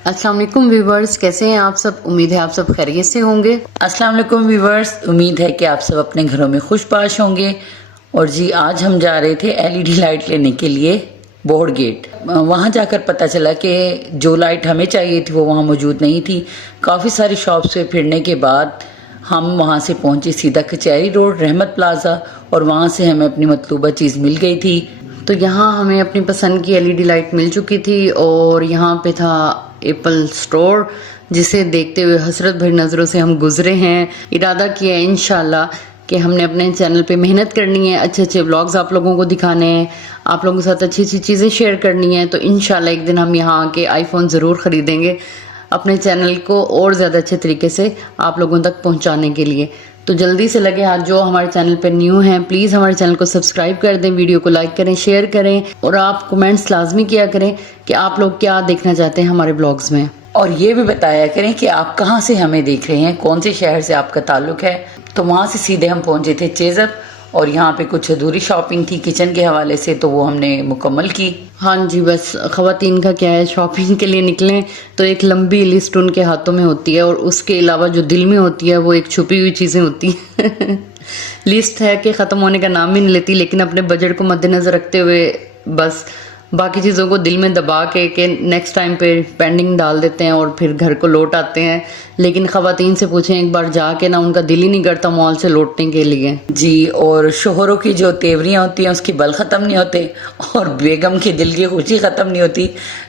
अस्सलाम वालेकुम व्यूवर्स, कैसे हैं आप सब। उम्मीद है आप सब खैरियत से होंगे। अस्सलाम वालेकुम व्यूवर्स, उम्मीद है कि आप सब अपने घरों में खुशबाश होंगे। और जी आज हम जा रहे थे एलईडी लाइट लेने के लिए बोर्ड गेट। वहाँ जाकर पता चला कि जो लाइट हमें चाहिए थी वो वहाँ मौजूद नहीं थी। काफ़ी सारी शॉप्स पे फिरने के बाद हम वहाँ से पहुँचे सीधा कचहरी रोड रहमत प्लाजा, और वहाँ से हमें अपनी मतलूबा चीज़ मिल गई थी। तो यहाँ हमें अपनी पसंद की एलईडी लाइट मिल चुकी थी और यहाँ पे था एप्पल स्टोर, जिसे देखते हुए हसरत भरी नज़रों से हम गुजरे हैं। इरादा किया है इंशाल्लाह कि हमने अपने चैनल पे मेहनत करनी है, अच्छे अच्छे व्लॉग्स आप लोगों को दिखाने हैं, आप लोगों के साथ अच्छी अच्छी चीज़ें शेयर करनी है। तो इंशाल्लाह एक दिन हम यहाँ आके आईफोन ज़रूर ख़रीदेंगे अपने चैनल को और ज़्यादा अच्छे तरीके से आप लोगों तक पहुँचाने के लिए। तो जल्दी से लगे हाथ, जो हमारे चैनल पर न्यू हैं प्लीज़ हमारे चैनल को सब्सक्राइब कर दें, वीडियो को लाइक करें, शेयर करें, और आप कमेंट्स लाजमी किया करें कि आप लोग क्या देखना चाहते हैं हमारे ब्लॉग्स में। और ये भी बताया करें कि आप कहाँ से हमें देख रहे हैं, कौन से शहर से आपका ताल्लुक़ है। तो वहाँ से सीधे हम पहुँचे थे चेज़अप, और यहाँ पे कुछ अधूरी शॉपिंग थी किचन के हवाले से, तो वो हमने मुकम्मल की। हाँ जी, बस ख़वातीन का क्या है, शॉपिंग के लिए निकलें तो एक लंबी लिस्ट उनके हाथों में होती है, और उसके अलावा जो दिल में होती है वो एक छुपी हुई चीज़ें होती हैं लिस्ट है कि ख़त्म होने का नाम ही नहीं लेती, लेकिन अपने बजट को मद्देनज़र रखते हुए बस बाकी चीज़ों को दिल में दबा के नेक्स्ट टाइम पे पेंडिंग डाल देते हैं और फिर घर को लौट आते हैं। लेकिन ख़वातीन से पूछें एक बार जाके ना, उनका दिल ही नहीं करता मॉल से लौटने के लिए। जी, और शोहरों की जो तेवरियाँ होती हैं उसकी बल ख़त्म नहीं होते, और बेगम की दिल की खुशी ख़त्म नहीं होती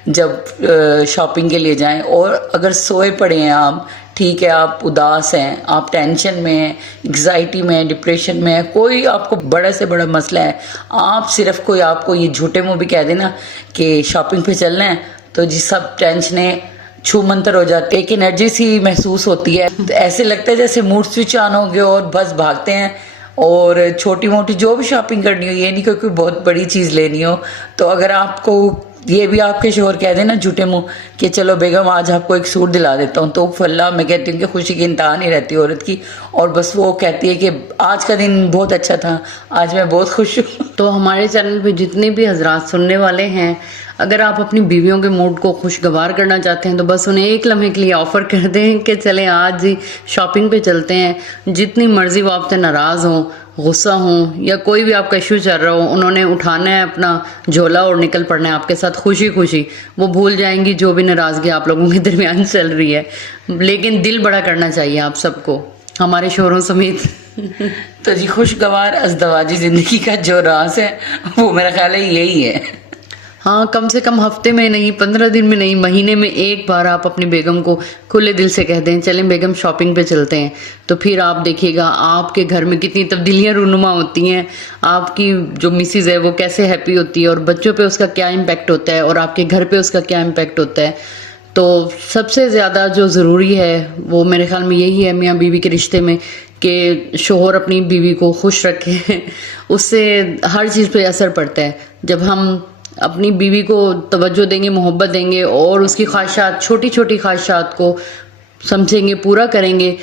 जब शॉपिंग के लिए जाएं। और अगर सोए पड़े हैं आप, ठीक है, आप उदास हैं, आप टेंशन में हैं, एग्जाइटी में हैं, डिप्रेशन में हैं, कोई आपको बड़ा से बड़ा मसला है, आप सिर्फ कोई आपको ये झूठे मुँह भी कह देना कि शॉपिंग पे चलना है, तो जी सब टेंशनें छू मंतर हो जाती है। एक एनर्जी सी महसूस होती है, तो ऐसे लगता है जैसे मूड स्विच ऑन हो गया और बस भागते हैं। और छोटी मोटी जो भी शॉपिंग करनी हो, ये नहीं कि कोई बहुत बड़ी चीज़ लेनी हो, तो अगर आपको ये भी आपके शोहर कह देना झूठे मुंह कि चलो बेगम आज आपको एक सूट दिला देता हूँ, तो फल्ला मैं कहती हूँ कि खुशी की इंतहा नहीं रहती औरत की, और बस वो कहती है कि आज का दिन बहुत अच्छा था, आज मैं बहुत खुश हूँ। तो हमारे चैनल पे जितने भी हजरात सुनने वाले हैं, अगर आप अपनी बीवियों के मूड को खुशगवार करना चाहते हैं तो बस उन्हें एक लम्हे के लिए ऑफ़र कर दें कि चलें आज ही शॉपिंग पे चलते हैं। जितनी मर्ज़ी वो आपसे नाराज़ हों, गुस्सा हों, या कोई भी आपका इशू चल रहा हो, उन्होंने उठाना है अपना झोला और निकल पड़ना है आपके साथ खुशी खुशी। वो भूल जाएंगी जो भी नाराज़गी आप लोगों के दरमियान चल रही है। लेकिन दिल बड़ा करना चाहिए आप सबको, हमारे शोहरों समेत तो जी खुशगवार अज़दवाजी ज़िंदगी का जो राज है वो मेरा ख्याल है यही है। हाँ, कम से कम हफ्ते में नहीं, 15 दिन में नहीं, महीने में एक बार आप अपनी बेगम को खुले दिल से कह दें चलें बेगम शॉपिंग पे चलते हैं, तो फिर आप देखिएगा आपके घर में कितनी तब्दीलियाँ रूनुमा होती हैं। आपकी जो मिसेज है वो कैसे हैप्पी होती है, और बच्चों पे उसका क्या इम्पेक्ट होता है, और आपके घर पे उसका क्या इम्पेक्ट होता है। तो सबसे ज़्यादा जो ज़रूरी है वो मेरे ख्याल में यही है मियाँ बीवी के रिश्ते में, कि शोहर अपनी बीवी को खुश रखे उससे हर चीज़ पे असर पड़ता है। जब हम अपनी बीवी को तवज्जो देंगे, मोहब्बत देंगे, और उसकी ख्वाहिशात, छोटी छोटी ख्वाहिशात को समझेंगे, पूरा करेंगे,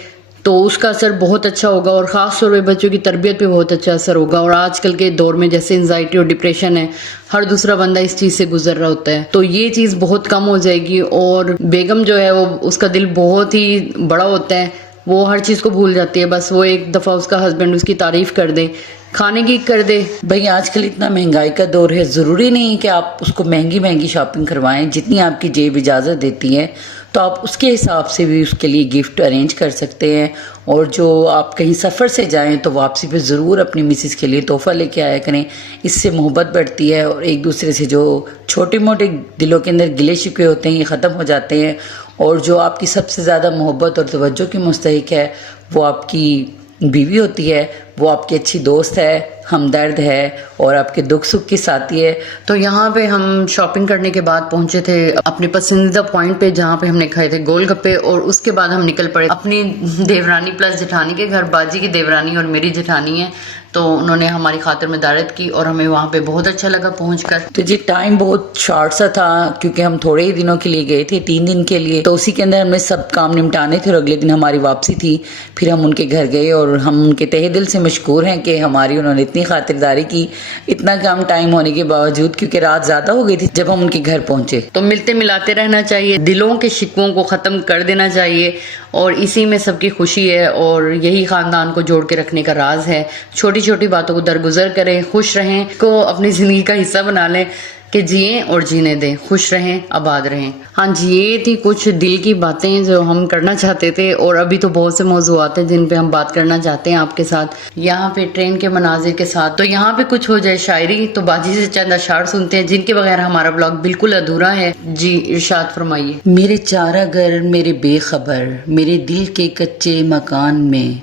तो उसका असर बहुत अच्छा होगा, और ख़ास तौर पे बच्चों की तरबियत पे बहुत अच्छा असर होगा। और आजकल के दौर में जैसे एंजाइटी और डिप्रेशन है, हर दूसरा बंदा इस चीज़ से गुजर रहा होता है, तो ये चीज़ बहुत कम हो जाएगी। और बेगम जो है वो, उसका दिल बहुत ही बड़ा होता है, वो हर चीज़ को भूल जाती है, बस वो एक दफ़ा उसका हस्बैंड उसकी तारीफ़ कर दे, खाने की कर दे। भाई आजकल इतना महंगाई का दौर है, ज़रूरी नहीं कि आप उसको महंगी महंगी शॉपिंग करवाएं, जितनी आपकी जेब इजाज़त देती है तो आप उसके हिसाब से भी उसके लिए गिफ्ट अरेंज कर सकते हैं। और जो आप कहीं सफ़र से जाएं तो वापसी पे ज़रूर अपनी मिसेस के लिए तोहफ़ा लेके आया करें, इससे मोहब्बत बढ़ती है, और एक दूसरे से जो छोटे मोटे दिलों के अंदर गिले शिकवे होते हैं ये ख़त्म हो जाते हैं। और जो आपकी सबसे ज़्यादा मोहब्बत और तवज्जो की मुस्तहिक है वो आपकी बीवी होती है, वो आपकी अच्छी दोस्त है, हमदर्द है, और आपके दुख सुख की साथी है। तो यहाँ पे हम शॉपिंग करने के बाद पहुंचे थे अपने पसंदीदा पॉइंट पे, जहाँ पे हमने खाए थे गोलगप्पे, और उसके बाद हम निकल पड़े अपनी देवरानी प्लस जेठानी के घर। बाजी की देवरानी और मेरी जेठानी है, तो उन्होंने हमारी खातिर मदारत की, और हमें वहाँ पे बहुत अच्छा लगा पहुँचकर। तो जी टाइम बहुत शॉर्ट सा था, क्योंकि हम थोड़े ही दिनों के लिए गए थे, 3 दिन के लिए, तो उसी के अंदर हमने सब काम निपटाने थे, और अगले दिन हमारी वापसी थी। फिर हम उनके घर गए, और हम उनके तहे दिल से मशकूर हैं कि हमारी उन्होंने इतनी इतनी खातिरदारी की, इतना कम टाइम होने के बावजूद, क्योंकि रात ज़्यादा हो गई थी जब हम उनके घर पहुँचे। तो मिलते मिलाते रहना चाहिए, दिलों के शिकवों को ख़त्म कर देना चाहिए और इसी में सबकी खुशी है और यही ख़ानदान को जोड़ के रखने का राज है। छोटी छोटी बातों को दरगुजर करें, खुश रहें, को अपनी ज़िंदगी का हिस्सा बना लें कि जिएं और जीने दें, खुश रहें, आबाद रहें। हाँ जी, ये थी कुछ दिल की बातें जो हम करना चाहते थे और अभी तो बहुत से मौज़ूआत हैं जिन पे हम बात करना चाहते हैं आपके साथ यहाँ पे ट्रेन के मनाजिर के साथ। तो यहाँ पे कुछ हो जाए शायरी, तो बाजी से चंद अशार सुनते हैं जिनके बगैर हमारा ब्लॉग बिल्कुल अधूरा है। जी इरशाद फरमाइए। मेरे चारागर मेरे बेखबर, मेरे दिल के कच्चे मकान में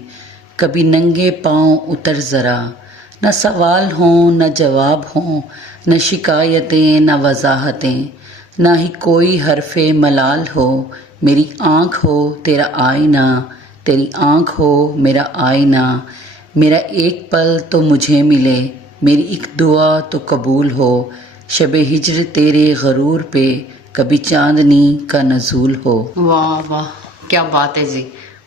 कभी नंगे पाँव उतर ज़रा, न सवाल हों न जवाब हों, न शिकायतें न वजाहतें, ना ही कोई हरफ़े मलाल हो। मेरी आँख हो तेरा आईना, तेरी आँख हो मेरा आईना, मेरा एक पल तो मुझे मिले, मेरी एक दुआ तो कबूल हो। शब हिज्र तेरे गरूर पे कभी चांदनी का नज़ूल हो। वाह वाह, क्या बात है जी,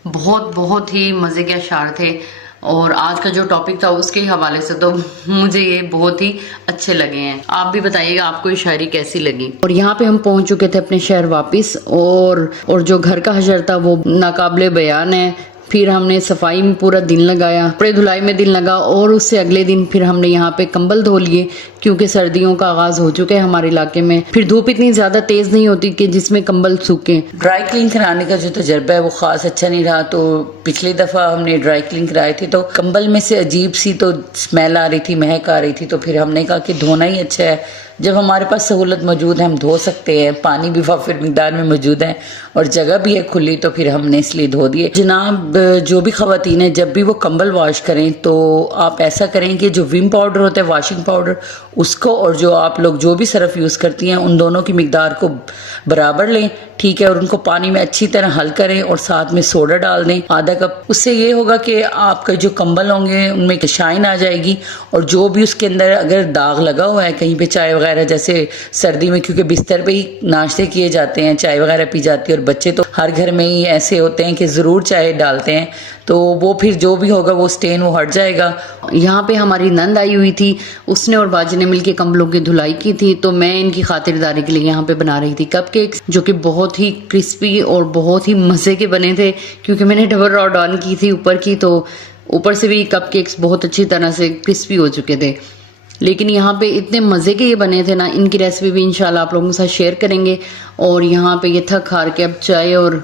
बहुत बहुत ही मज़े के अशार थे और आज का जो टॉपिक था उसके हवाले से तो मुझे ये बहुत ही अच्छे लगे हैं। आप भी बताइएगा आपको ये शायरी कैसी लगी। और यहाँ पे हम पहुंच चुके थे अपने शहर वापस और जो घर का हशर था वो नाकाबिले बयान है। फिर हमने सफाई में पूरा दिन लगाया, कपड़े धुलाई में दिन लगा और उससे अगले दिन फिर हमने यहाँ पे कंबल धो लिए क्योंकि सर्दियों का आगाज हो चुका है हमारे इलाके में। फिर धूप इतनी ज्यादा तेज नहीं होती कि जिसमें कंबल सूखे। ड्राई क्लीन कराने का जो तजर्बा है वो खास अच्छा नहीं रहा। तो पिछली दफ़ा हमने ड्राई क्लीन कराए थे तो कंबल में से अजीब सी तो स्मेल आ रही थी, महक आ रही थी। तो फिर हमने कहा कि धोना ही अच्छा है, जब हमारे पास सहूलत मौजूद है हम धो सकते हैं, पानी भी वाफिर मिकदार में मौजूद है और जगह भी है खुली, तो फिर हमने इसलिए धो दिए। जनाब जो भी ख़वातीन है जब भी वो कंबल वॉश करें तो आप ऐसा करें कि जो विम पाउडर होता है, वॉशिंग पाउडर, उसको और जो आप लोग जो भी सरफ़ यूज़ करती हैं उन दोनों की मिकदार को बराबर लें, ठीक है, और उनको पानी में अच्छी तरह हल करें और साथ में सोडा डाल दें आधा कप। उससे ये होगा कि आपके जो कंबल होंगे उनमें शाइन आ जाएगी और जो भी उसके अंदर अगर दाग लगा हुआ है कहीं पे चाय वगैरह, जैसे सर्दी में क्योंकि बिस्तर पे ही नाश्ते किए जाते हैं, चाय वगैरह पी जाती है और बच्चे तो हर घर में ही ऐसे होते हैं कि ज़रूर चाय डालते हैं, तो वो फिर जो भी होगा वो स्टेन वो हट जाएगा। यहाँ पे हमारी नंद आई हुई थी, उसने और बाजी ने मिलके कंबलों की धुलाई की थी, तो मैं इनकी खातिरदारी के लिए यहाँ पे बना रही थी कपकेक्स जो कि बहुत ही क्रिस्पी और बहुत ही मज़े के बने थे क्योंकि मैंने डबल रॉड ऑन की थी ऊपर की, तो ऊपर से भी कपकेक्स बहुत अच्छी तरह से क्रिस्पी हो चुके थे। लेकिन यहाँ पे इतने मज़े के ये बने थे ना, इनकी रेसिपी भी इंशाल्लाह आप लोगों के साथ शेयर करेंगे। और यहाँ पे ये थक हार के अब चाय और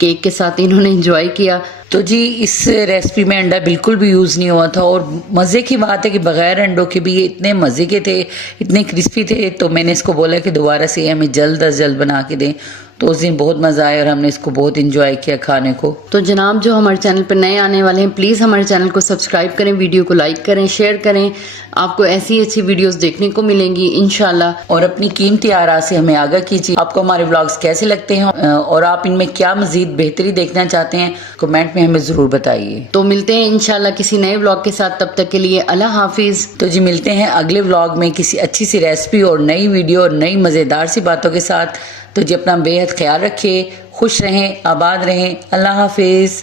केक के साथ इन्होंने एंजॉय किया। तो जी इस रेसिपी में अंडा बिल्कुल भी यूज़ नहीं हुआ था और मज़े की बात है कि बग़ैर अंडों के भी ये इतने मज़े के थे, इतने क्रिस्पी थे। तो मैंने इसको बोला कि दोबारा से हमें जल्द अज जल्द बना के दें, तो उस दिन बहुत मज़ा आया और हमने इसको बहुत इंजॉय किया खाने को। तो जनाब जो हमारे चैनल पर नए आने वाले हैं प्लीज़ हमारे चैनल को सब्सक्राइब करें, वीडियो को लाइक करें, शेयर करें, आपको ऐसी अच्छी वीडियोस देखने को मिलेंगी इंशाल्लाह। और अपनी कीमती आरा से हमें आगाह कीजिए आपको हमारे व्लॉग्स कैसे लगते हैं और आप इनमें क्या मज़ीद बेहतरी देखना चाहते हैं, कमेंट में हमें ज़रूर बताइए। तो मिलते हैं इंशाल्लाह किसी नए व्लॉग के साथ, तब तक के लिए अल्लाह हाफिज़। तो जी मिलते हैं अगले व्लॉग में किसी अच्छी सी रेसिपी और नई वीडियो और नई मज़ेदार सी बातों के साथ। तो जी अपना बेहद ख्याल रखिए, खुश रहें, आबाद रहें, अल्लाह हाफिज़।